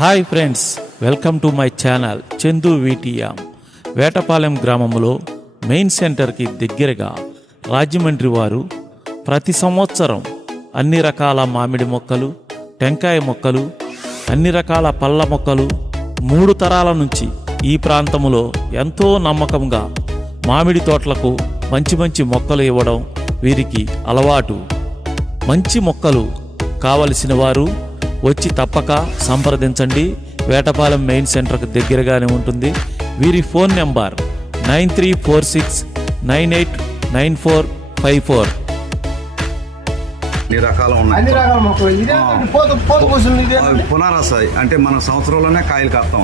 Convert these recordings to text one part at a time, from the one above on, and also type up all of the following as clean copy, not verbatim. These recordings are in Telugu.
Hi friends, welcome to my channel Chandu వీటియా. వేటపాలెం గ్రామంలో మెయిన్ సెంటర్కి దగ్గరగా రాజమండ్రి వారు ప్రతి సంవత్సరం అన్ని రకాల మామిడి మొక్కలు, టెంకాయ మొక్కలు, అన్ని రకాల పళ్ళ మొక్కలు 3 తరాల నుంచి ఈ ప్రాంతంలో ఎంతో నమ్మకంగా మామిడి తోటలకు మంచి మంచి మొక్కలు ఇవ్వడం వీరికి అలవాటు. మంచి మొక్కలు కావలసిన వారు వచ్చి తప్పక సంప్రదించండి. వేటపాలెం మెయిన్ సెంటర్కి దగ్గరగానే ఉంటుంది. వీరి ఫోన్ నెంబర్ 9346989454. అన్ని రకాలు ఉన్నాయి. పునరాసాయి అంటే మన సంవత్సరంలోనే కాయలు కాస్తాం.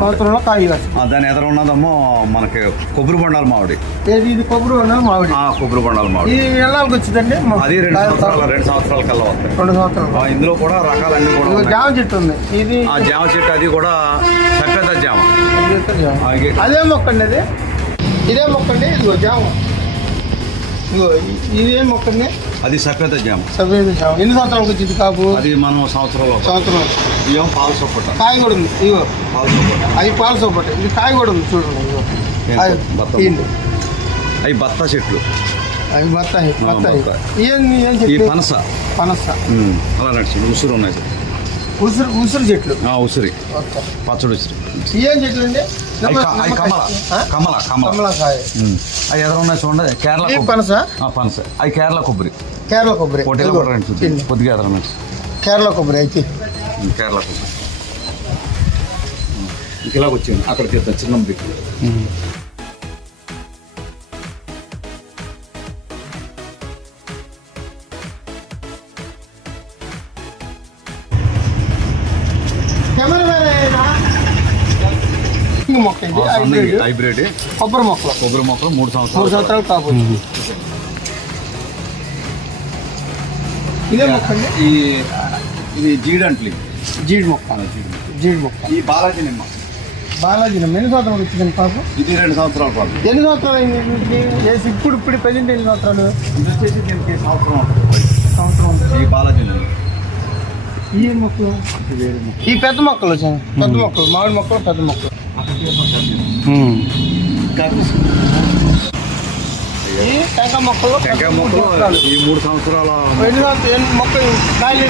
దాని ఎదురు ఉన్నదమ్మో మనకి కొబ్బరి బొండాల మామిడి. కొబ్బరి బొండాల మామిడి వచ్చిందండి. అది 2 సంవత్సరాల కల్లా వస్తాయి. 2 సంవత్సరాలు. ఇందులో కూడా రకాలన్నీ కూడా జామ చెట్టు ఉంది. ఇది ఆ జామ చెట్టు, అది కూడా సఫేద జామ. అదే మొక్కండి, అది ఇదే మొక్కండి. ఇదిగో జామ, ఇదిగో ఇదే మొక్కండి. అది సఫేద జామ. సఫేద జామ ఎన్ని సంవత్సరాలకు వచ్చింది కాపు? అది మనం సంవత్సరం ఇదేమో పాల సొప్పట. కాయ కూడా ఉంది. ఇగో పాల సొప్పట. అది పాల సొప్పట. ఇది కాయ కూడా ఉంది, చూడండి. అవి బత్త చెట్లు. అవి బత్తాయి. ఏం ఈ పనస అలా నడిచింది. ఉసురు ఉన్నాయి. ఉసిరి చెట్లు. ఉసిరి, పచ్చడి ఉసిరి. ఏం చెట్లు అండి? కమలాకాయ. అవి ఎదురు ఉన్నాయి చూడండి. కేరళ పనస. పనస అవి కేరళ కొబ్బరి. కొద్దిగా ఎదురు కేరళ కొబ్బరి. అయితే కేరళ కొబ్బరి ఇలాగ వచ్చింది. అక్కడికి చిన్న దిక్కు. హైబ్రిడ్ కొబ్బరి మొక్కలు 3 సంవత్సరాలు కావచ్చు. ఇదే మొక్క అండి. ఇది జీడంట్లి. జీడి మొక్క. ఈ బాలాజీ నిమ్మ. ఎన్ని సంవత్సరాలు వచ్చిందండి పాపం? ఇది 2 సంవత్సరాల పాపం. ఎన్ని సంవత్సరాలు అయింది వీటికి? ఇప్పుడు ప్రజెంట్ ఎన్ని సంవత్సరాలు? ఇది వచ్చేసి దీనికి సంవత్సరం. ఈ బాలాజీ నిమ్మ. ఈ మొక్కలు, ఈ పెద్ద మొక్కలు వచ్చాయి. పెద్ద మొక్కలు, మామిడి మొక్కలు, పెద్ద మొక్కలు. ఈ టెంకాయ మొక్కలు ఈ 3 సంవత్సరాల మొక్కలు కాయలు.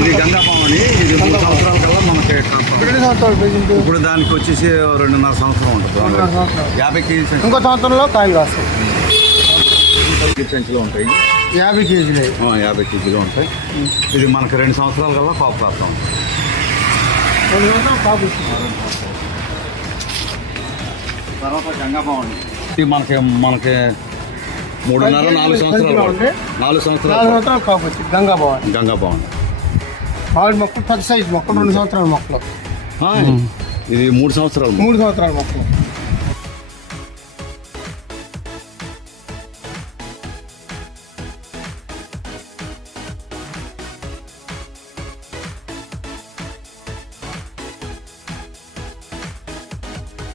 ఇది గంగాపామని. ఇది 3 సంవత్సరాల కల్లా మనకి 2 సంవత్సరాలు ప్రజెంట్. ఇప్పుడు దానికి వచ్చేసి 2.5 సంవత్సరం ఉంటుంది. 50 కేజీ. ఇంకో సంవత్సరంలో కాయలు కాస్తాయి. సంచులు ఉంటాయి. 50 కేజీలు. 50 కేజీలు ఉంటాయి. ఇది మనకి 2 సంవత్సరాల కల్లా కాపు కాస్తాం. 2 సంవత్సరాలు కాపు ఇస్తుంది. తర్వాత గంగాపామని. ఇది మనకి 3.5-4 సంవత్సరాలు. 4 సంవత్సరాలు కాపు వచ్చింది. గంగాభవన్. మామిడి మొక్కలు పెద్ద సైజు మొక్కలు. 2 సంవత్సరాల మొక్కలు. ఇది 3 సంవత్సరాలు. 3 సంవత్సరాల మొక్కలు.